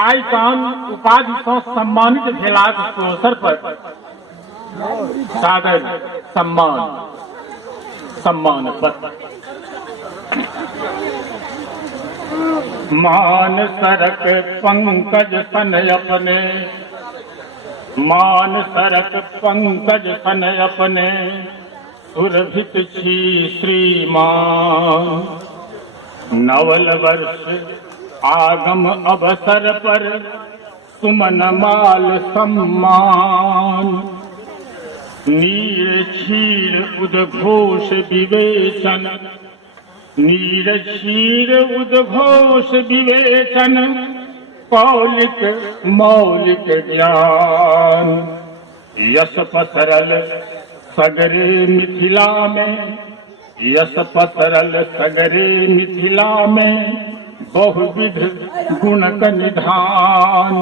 Icon उपाधि से सम्मानित भेलाक अवसर पर सादर सम्मान पत्र। मान सरक पंकज सन अपने, मान सरक पंकज सन अपने, सुरभित छी श्रीमान। नवल वर्ष आगम अवसर पर, सुमन माल सम्मान। नीर क्षीर उद्घोष विवेचन, नीर क्षीर उद्घोष विवेचन, कौलिक मौलिक ज्ञान। यश पसरल सगरे मिथिला में, यश पसरल सगरे मिथिला में, बहुविध गुणक निधान।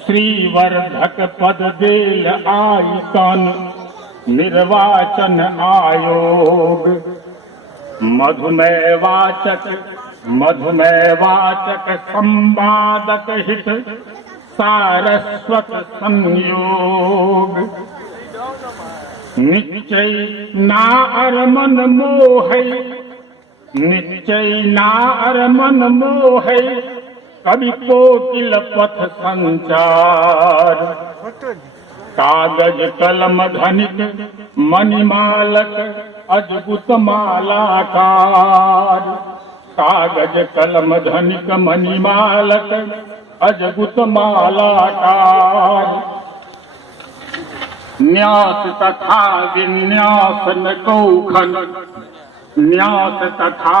श्रीवर्धक पद देल आइकन, निर्वाचन आयोग। मधुमेह वाचक संवादक हित, सारस्वत संयोग। निश्चय ना अरमन मोहै, निश्चय ना अरमन मोहै, कवि कोकिल पथ संचार। कागज कलम धनिक मणिमालक, अद्भुत मालाकार। कागज कलम धनिक मणिमालक, अद्भुत मालाकार। न्यास तथा विन्यासन कौखन, न्यास तथा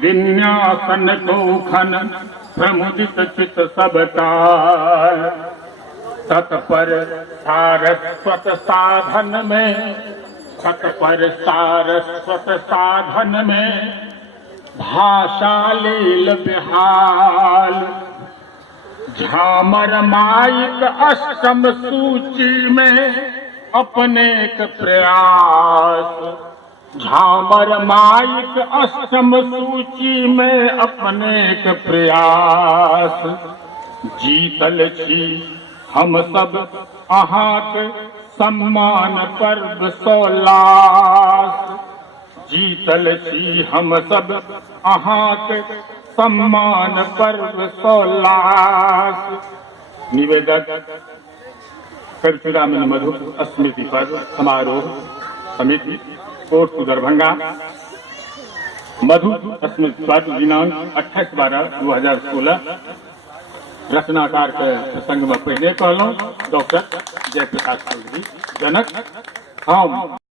विन्यासन कौखन, प्रमुदित चित सबकार। तत्पर सारस्वत साधन में, तत्पर सारस्वत साधन में, भाषा लील बिहाल। झामर माइक अष्टम सूची में, अपनेक प्रयास। झामर माइक अष्टम सूची में, अपनेक प्रयास। जीतल छी हम सब अहाँक सम्मान पर्व सोलास। जीतल छी हम सब अहाँक सम्मान पर्व सोलास। निवेदक कविचूड़ामणि मधु स्मृति पर्व समारोह समिति कोर्ट दरभंगा। मधु स्मृति पर्व दिनांक 28/12/2016। रचनाकार के प्रसंग में पहले कहलौं डॉक्टर जयप्रकाश चौधरी जनक। हम